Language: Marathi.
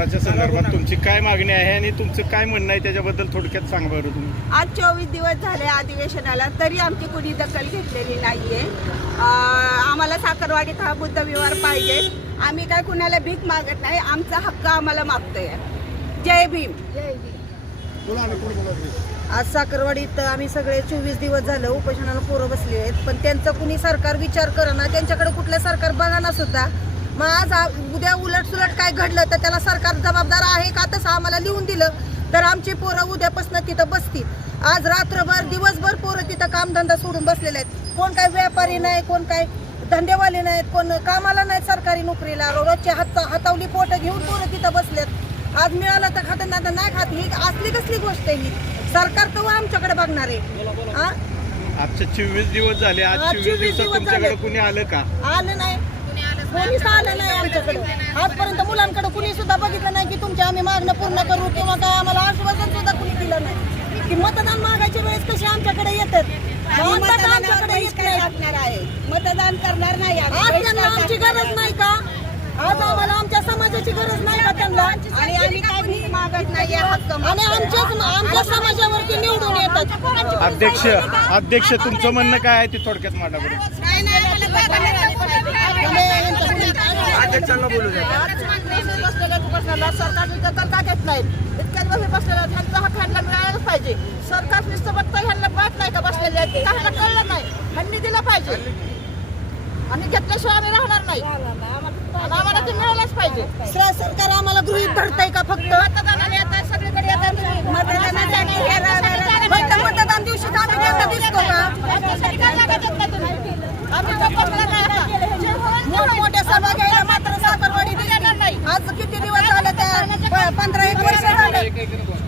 संदर्भात तुमची काय मागणी आहे आणि तुमचं काय म्हणणं आहे त्याच्याबद्दल थोडक्यात सांगा बरं तुम्ही. आज चोवीस दिवस झाले अधिवेशनाला तरी आमची कुणी दखल घेतलेली नाहीये. अं, आम्हाला साखरवाडीत हा बुद्ध विहार पाहिजे. आम्ही काय कुणाला भीक मागत नाही आमचा हक्क आम्हाला मागतोय. जय भीम. आज साखरवाडीत आम्ही सगळे चोवीस दिवस झालं उपोषणाला पोरं बसली आहेत. पण त्यांचा कुणी सरकार विचार करना त्यांच्याकडे कुठलं सरकार बघाना सुद्धा मग आज उद्या उलट सुलट काय घडलं तर त्याला सरकार जबाबदार आहे का? तसं आम्हाला लिहून दिलं. तर आमची पोरं उद्यापासून तिथं बसतील. आज रात्रभर दिवसभर पोरं तिथं कामधंदा सोडून बसलेले आहेत. कोण काय व्यापारी नाही कोण काय धंदेवाले नाहीत कोण कामाला नाहीत सरकारी नोकरीला. रोजचे हात हातावली पोटं घेऊन पोरं तिथं बसलेत. आज मिळालं तर खातं नाही नाही खात. ही असली कसली गोष्ट आहे ही? सरकार तर आमच्याकडे बघणार आहे? हा? आजचे चोवीस दिवस झाले. आज चोवीस 24 दिवसात दिवस. कुणी आलं का? आलं नाही. कोणीच आलं नाही आमच्याकडे आजपर्यंत मुलांकडे कुणी सुद्धा बघितलं नाही की तुमच्या आम्ही मागणं पूर्ण करू किंवा काय आम्हाला आश्वासन सुद्धा कुणी दिलं नाही की मतदान मागायच्या वेळेस कसे आमच्याकडे येतात आमच्याकडे येत नाही मतदान करणार नाही आमची गरज. नाही का आज आम्हाला आमच्या समाजाची गरज नाही का त्यांना आणि आम्ही भीक मागत नाही हक्क आणि. आमच्याच आमच्या समाजावरती निवडून येतात अध्यक्ष अध्यक्ष तुमचं म्हणणं काय आहे ते थोडक्यात मांडा अध्यक्षांना बोलू सरकार दखल का घेत नाही इतक्यात बसे बसलेल्या ह्यांचा हक्क ह्यांना मिळालाच पाहिजे सरकार नुसतं बघता ह्यांना बात नाही का बसलेले आहेत ते ह्यांना कळलं नाही ह्यांनी दिलं पाहिजे आणि घेतल्याशिवाय आम्ही राहणार नाही आम्हाला ते मिळालंच पाहिजे सरकार आम्हाला गृहीत धरतंय का फक्त मतदानाला येतात सगळीकडे येतात मतदानाला नाही, हे रा- रा- रा- फक्त मतदान दिवशी आम्ही दिसतो का? आम्ही पंधरा एक वर्ष झालं.